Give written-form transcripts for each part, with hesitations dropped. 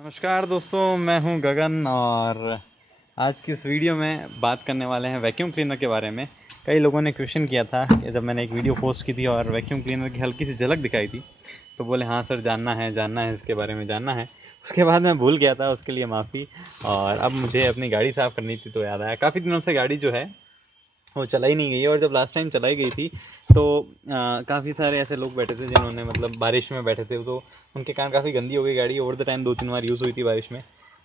नमस्कार दोस्तों, मैं हूं गगन और आज की इस वीडियो में बात करने वाले हैं वैक्यूम क्लीनर के बारे में। कई लोगों ने क्वेश्चन किया था कि जब मैंने एक वीडियो पोस्ट की थी और वैक्यूम क्लीनर की हल्की सी झलक दिखाई थी तो बोले हाँ सर जानना है इसके बारे में जानना है। उसके बाद मैं भूल गया था, उसके लिए माफ़ी। और अब मुझे अपनी गाड़ी साफ़ करनी थी तो याद आया, काफ़ी दिनों से गाड़ी जो है वो चलाई नहीं गई है। और जब लास्ट टाइम चलाई गई थी तो काफ़ी सारे ऐसे लोग बैठे थे जिन्होंने मतलब बारिश में बैठे थे, तो उनके कारण काफ़ी गंदी हो गई गाड़ी। Over the time 2-3 bar use हुई थी बारिश में।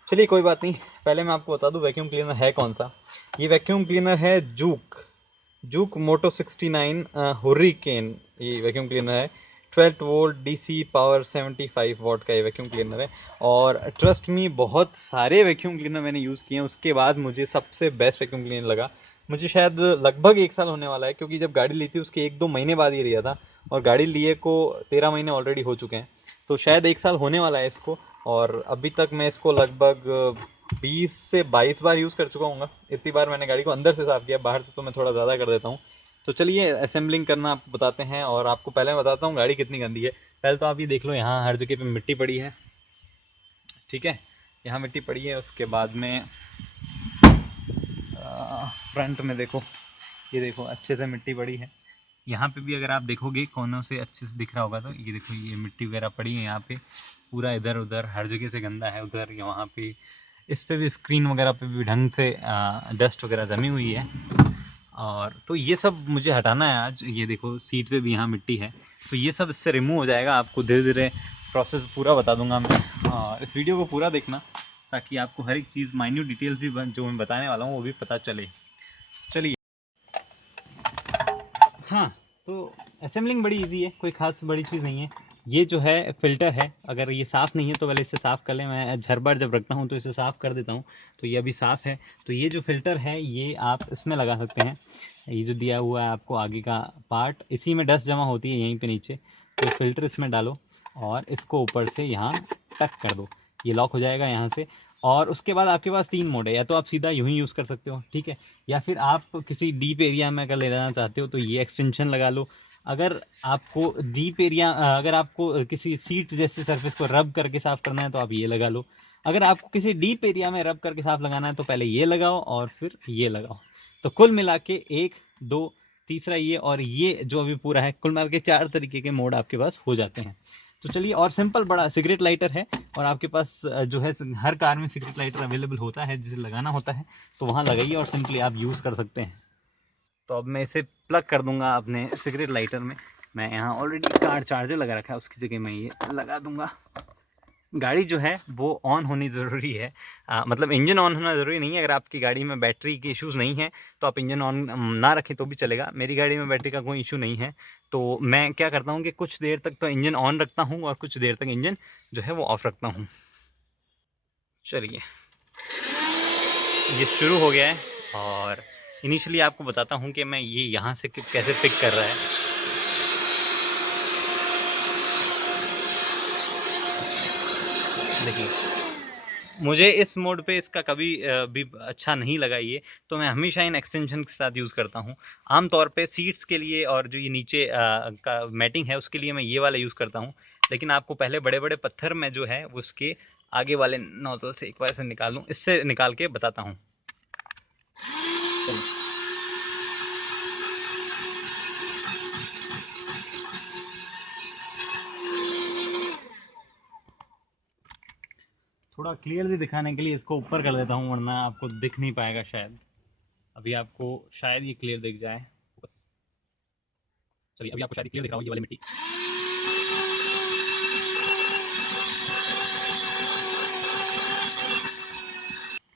चलिए कोई बात नहीं, पहले मैं आपको बता दूं वैक्यूम क्लीनर है कौन सा। ये वैक्यूम क्लीनर है जूक जूक मोटो 69 हुर्रिकेन। ये वैक्यूम क्लीनर है। 12 वोल्ट डीसी पावर 75 वॉट का ये वैक्यूम क्लीनर है। और ट्रस्ट मी, बहुत सारे वैक्यूम क्लीनर मैंने यूज़ किए हैं, उसके बाद मुझे सबसे बेस्ट वैक्यूम क्लीनर लगा। मुझे शायद लगभग 1 साल होने वाला है, क्योंकि जब गाड़ी ली थी उसके 1-2 महीने बाद ये लिया था। और गाड़ी लिए को 13 महीने ऑलरेडी हो चुके हैं, तो शायद 1 साल होने वाला है इसको। और अभी तक मैं इसको लगभग 20 से 22 बार यूज़ कर चुका हूँ। इतनी बार मैंने गाड़ी को अंदर से साफ़ किया, बाहर से तो मैं थोड़ा ज़्यादा कर देता हूँ। तो चलिए असेंबलिंग करना आपको बताते हैं। और आपको पहले मैं बताता हूँ गाड़ी कितनी गंदी है। पहले तो आप ये देख लो, यहाँ हर जगह पे मिट्टी पड़ी है, ठीक है। यहाँ मिट्टी पड़ी है, उसके बाद में फ्रंट में देखो, ये देखो अच्छे से मिट्टी पड़ी है। यहाँ पे भी अगर आप देखोगे कोनों से अच्छे से दिख रहा होगा, तो ये देखो ये मिट्टी वगैरह पड़ी है यहाँ पे। पूरा इधर उधर हर जगह से गंदा है। उधर यहाँ पे इस पे भी, स्क्रीन वगैरह पे भी ढंग से डस्ट वगैरह जमी हुई है। और तो ये सब मुझे हटाना है आज। ये देखो सीट पे भी यहाँ मिट्टी है, तो ये सब इससे रिमूव हो जाएगा। आपको धीरे धीरे प्रोसेस पूरा बता दूंगा मैं। और इस वीडियो को पूरा देखना, ताकि आपको हर एक चीज़ माइन्यूट डिटेल्स भी जो मैं बताने वाला हूँ वो भी पता चले। चलिए, हाँ, तो असेंबलिंग बड़ी इजी है, कोई खास बड़ी चीज़ नहीं है। ये जो है फ़िल्टर है, अगर ये साफ़ नहीं है तो पहले इसे साफ़ कर लें। मैं हर बार जब रखता हूँ तो इसे साफ़ कर देता हूँ। तो ये अभी साफ़ है। तो ये जो फ़िल्टर है ये आप इसमें लगा सकते हैं। ये जो दिया हुआ है आपको आगे का पार्ट, इसी में डस्ट जमा होती है यहीं पे नीचे। तो फ़िल्टर इसमें डालो और इसको ऊपर से यहाँ टक कर दो, ये लॉक हो जाएगा यहाँ से। और उसके बाद आपके पास 3 मोड है, या तो आप सीधा यूं ही यूज़ कर सकते हो, ठीक है। या फिर आप किसी डीप एरिया में अगर ले जाना चाहते हो तो ये एक्सटेंशन लगा लो। अगर आपको डीप एरिया, अगर आपको किसी सीट जैसे सरफेस को रब करके साफ करना है तो आप ये लगा लो। अगर आपको किसी डीप एरिया में रब करके साफ लगाना है तो पहले ये लगाओ और फिर ये लगाओ। तो कुल मिला के 1, 2, तीसरा ये और ये जो अभी पूरा है, कुल मिला के 4 तरीके के मोड आपके पास हो जाते हैं। तो चलिए, और सिंपल बड़ा सिगरेट लाइटर है। और आपके पास जो है हर कार में सिगरेट लाइटर अवेलेबल होता है, जिसे लगाना होता है तो वहाँ लगाइए और सिंपली आप यूज़ कर सकते हैं। तो अब मैं इसे प्लग कर दूंगा अपने सिगरेट लाइटर में। मैं यहाँ ऑलरेडी कार चार्जर लगा रखा है, उसकी जगह मैं ये लगा दूंगा। गाड़ी जो है वो ऑन होनी ज़रूरी है। मतलब इंजन ऑन होना ज़रूरी नहीं है। अगर आपकी गाड़ी में बैटरी के इश्यूज़ नहीं है तो आप इंजन ऑन ना रखें तो भी चलेगा। मेरी गाड़ी में बैटरी का कोई इशू नहीं है, तो मैं क्या करता हूँ कि कुछ देर तक तो इंजन ऑन रखता हूँ और कुछ देर तक इंजन जो है वो ऑफ़ रखता हूँ। चलिए, ये शुरू हो गया है। और इनिशियली आपको बताता हूँ कि मैं ये यहाँ से कैसे पिक कर रहा है। देखिए, मुझे इस मोड पे इसका कभी भी अच्छा नहीं लगा ये, तो मैं हमेशा इन एक्सटेंशन के साथ यूज़ करता हूँ। आमतौर पे सीट्स के लिए और जो ये नीचे का मैटिंग है उसके लिए मैं ये वाला यूज़ करता हूँ। लेकिन आपको पहले बड़े बड़े पत्थर में जो है उसके आगे वाले नोजल से एक बार से निकालूँ, इससे निकाल के बताता हूँ। थोड़ा क्लियरली दिखाने के लिए इसको ऊपर कर देता हूँ, वरना आपको दिख नहीं पाएगा शायद। अभी आपको शायद ये क्लियर दिख जाए, बस। चलिए, अभी आपको शायद क्लियर दिख रहा हो ये वाली मिट्टी।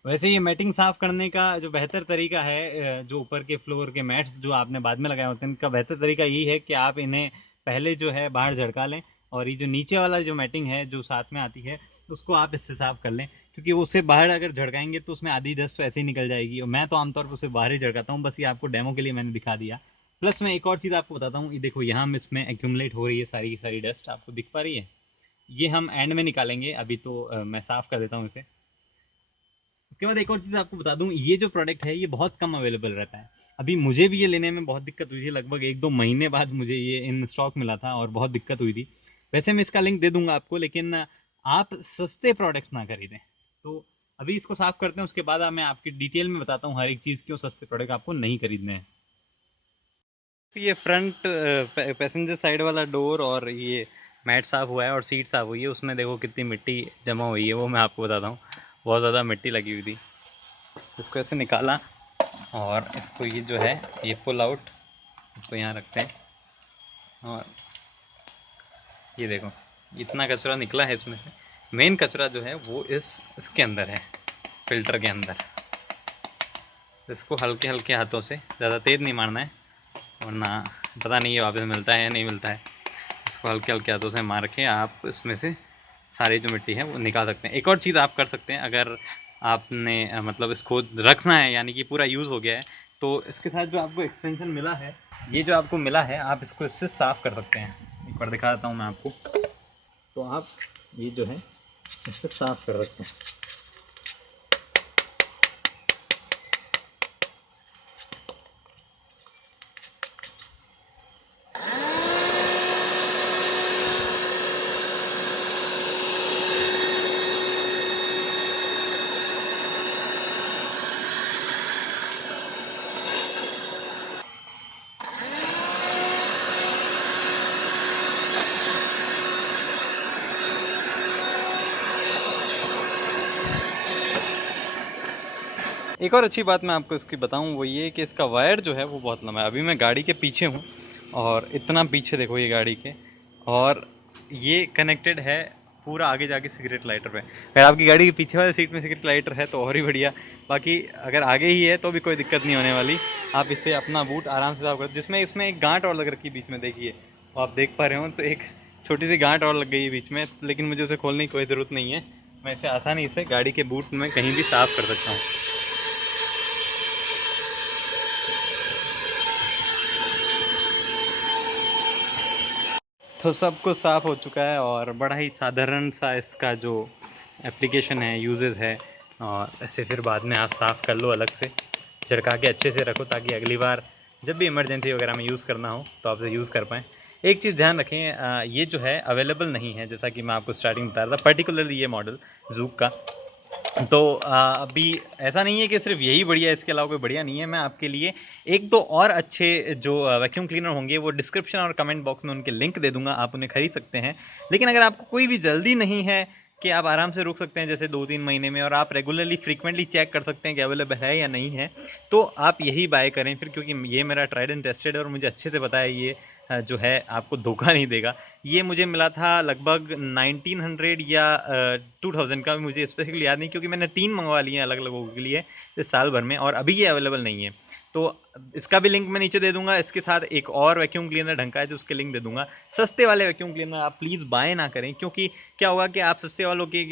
वैसे ये मैटिंग साफ करने का जो बेहतर तरीका है, जो ऊपर के फ्लोर के मैट्स जो आपने बाद में लगाए होते हैं, इनका बेहतर तरीका यही है कि आप इन्हें पहले जो है बाहर झड़का लें। और ये जो नीचे वाला जो मैटिंग है जो साथ में आती है, उसको आप इससे साफ कर लें। क्योंकि उससे बाहर अगर झड़काएंगे तो उसमें आधी डस्ट तो ऐसे ही निकल जाएगी। और मैं तो आमतौर पर उसे बाहर ही झड़काता हूँ, बस ये आपको डेमो के लिए मैंने दिखा दिया। प्लस मैं एक और चीज़ आपको बताता हूँ, ये देखो यहाँ में इसमें एक्यूमुलेट हो रही है सारी की सारी डस्ट, आपको दिख पा रही है। ये हम एंड में निकालेंगे, अभी तो मैं साफ़ कर देता हूँ इसे। उसके बाद एक और चीज़ आपको बता दूं, ये जो प्रोडक्ट है ये बहुत कम अवेलेबल रहता है। अभी मुझे भी ये लेने में बहुत दिक्कत हुई थी, लगभग 1-2 महीने बाद मुझे ये इन स्टॉक मिला था और बहुत दिक्कत हुई थी। वैसे मैं इसका लिंक दे दूंगा आपको, लेकिन आप सस्ते प्रोडक्ट्स ना खरीदें। तो अभी इसको साफ करते हैं, उसके बाद मैं आपकी डिटेल में बताता हूँ हर एक चीज़ क्यों सस्ते प्रोडक्ट आपको नहीं खरीदने हैं। ये फ्रंट पैसेंजर साइड वाला डोर और ये मैट साफ़ हुआ है और सीट साफ़ हुई है, उसमें देखो कितनी मिट्टी जमा हुई है, वो मैं आपको बताता हूँ। बहुत ज़्यादा मिट्टी लगी हुई थी। इसको ऐसे निकाला और इसको ये जो है ये पुल आउट, इसको यहाँ रखते हैं और ये देखो इतना कचरा निकला है इसमें से। मेन कचरा जो है वो इसके अंदर है, फिल्टर के अंदर। इसको हल्के हल्के हाथों से, ज़्यादा तेज़ नहीं मारना है वरना पता नहीं ये वापस मिलता है या नहीं मिलता है। इसको हल्के हल्के हाथों से मार के आप इसमें से सारी जो मिट्टी है वो निकाल सकते हैं। एक और चीज़ आप कर सकते हैं, अगर आपने मतलब इसको रखना है यानी कि पूरा यूज़ हो गया है, तो इसके साथ जो आपको एक्सटेंशन मिला है, ये जो आपको मिला है, आप इसको इससे साफ़ कर सकते हैं। एक बार दिखा देता हूँ मैं आपको। तो आप ये जो है इससे साफ़ कर सकते हैं। एक और अच्छी बात मैं आपको इसकी बताऊं, वो ये कि इसका वायर जो है वो बहुत लंबा है। अभी मैं गाड़ी के पीछे हूँ और इतना पीछे देखो ये गाड़ी के, और ये कनेक्टेड है पूरा आगे जाके सिगरेट लाइटर पे। अगर आपकी गाड़ी के पीछे वाले सीट में सिगरेट लाइटर है तो और ही बढ़िया, बाकी अगर आगे ही है तो भी कोई दिक्कत नहीं होने वाली। आप इससे अपना बूट आराम से साफ कर, जिसमें इसमें एक गांठ और लग रखी है बीच में, देखिए वो आप देख पा रहे हो, तो एक छोटी सी गांठ और लग गई है बीच में, लेकिन मुझे उसे खोलने की कोई ज़रूरत नहीं है। मैं इसे आसानी से गाड़ी के बूट में कहीं भी साफ़ कर सकता हूँ। तो सब कुछ साफ़ हो चुका है और बड़ा ही साधारण सा इसका जो एप्लीकेशन है, यूजेस है। और ऐसे फिर बाद में आप साफ़ कर लो, अलग से झड़का के अच्छे से रखो, ताकि अगली बार जब भी इमरजेंसी वगैरह में यूज़ करना हो तो आप इसे यूज़ कर पाएँ। एक चीज़ ध्यान रखें, ये जो है अवेलेबल नहीं है, जैसा कि मैं आपको स्टार्टिंग में बता रहा था, पर्टिकुलरली ये मॉडल ज़ूक का। तो अभी ऐसा नहीं है कि सिर्फ यही बढ़िया है, इसके अलावा कोई बढ़िया नहीं है। मैं आपके लिए एक दो और अच्छे जो वैक्यूम क्लीनर होंगे वो डिस्क्रिप्शन और कमेंट बॉक्स में उनके लिंक दे दूंगा, आप उन्हें खरीद सकते हैं। लेकिन अगर आपको कोई भी जल्दी नहीं है कि आप आराम से रुक सकते हैं जैसे 2-3 महीने में, और आप रेगुलरली फ्रीक्वेंटली चेक कर सकते हैं कि अवेलेबल है या नहीं है, तो आप यही बाय करें फिर, क्योंकि ये मेरा ट्राइड एंड टेस्टेड है और मुझे अच्छे से पता है ये जो है आपको धोखा नहीं देगा। ये मुझे मिला था लगभग 1900 या 2000 का, मुझे स्पेसिफिकली याद नहीं, क्योंकि मैंने 3 मंगवा लिए हैं अलग अलग लोगों के लिए इस साल भर में, और अभी ये अवेलेबल नहीं है। तो इसका भी लिंक मैं नीचे दे दूंगा। इसके साथ एक और वैक्यूम क्लीनर ढंग का है जो उसके लिंक दे दूंगा। सस्ते वाले वैक्यूम क्लीनर आप प्लीज़ बाय ना करें, क्योंकि क्या होगा कि आप सस्ते वालों के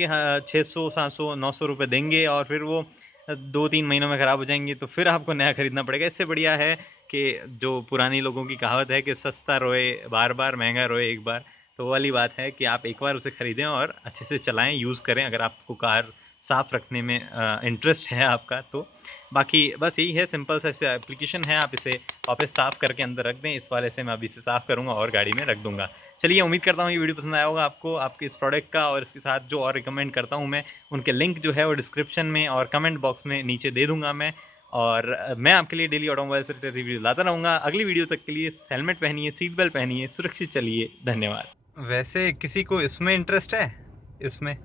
600 700 900 रुपये देंगे और फिर वो 2-3 महीनों में ख़राब हो जाएंगे, तो फिर आपको नया खरीदना पड़ेगा। इससे बढ़िया है कि जो पुरानी लोगों की कहावत है कि सस्ता रोए बार बार, महंगा रोए एक बार, तो वो वाली बात है कि आप एक बार उसे ख़रीदें और अच्छे से चलाएं, यूज़ करें, अगर आपको कार साफ़ रखने में इंटरेस्ट है आपका तो। बाकी बस यही है, सिंपल सा ऐसा एप्लीकेशन है, आप इसे वापस साफ़ करके अंदर रख दें। इस वाले से मैं अभी इसे साफ़ करूँगा और गाड़ी में रख दूँगा। चलिए, उम्मीद करता हूँ ये वीडियो पसंद आया होगा आपको, आपके इस प्रोडक्ट का, और इसके साथ जो और रिकमेंड करता हूँ मैं उनके लिंक जो है वो डिस्क्रिप्शन में और कमेंट बॉक्स में नीचे दे दूँगा मैं। और मैं आपके लिए डेली ऑटोमोबाइल से रिलेटेड वीडियो लाता रहूँगा। अगली वीडियो तक के लिए हेलमेट पहनिए, सीट बेल्ट पहनिए, सुरक्षित चलिए। धन्यवाद। वैसे किसी को इसमें इंटरेस्ट है? इसमें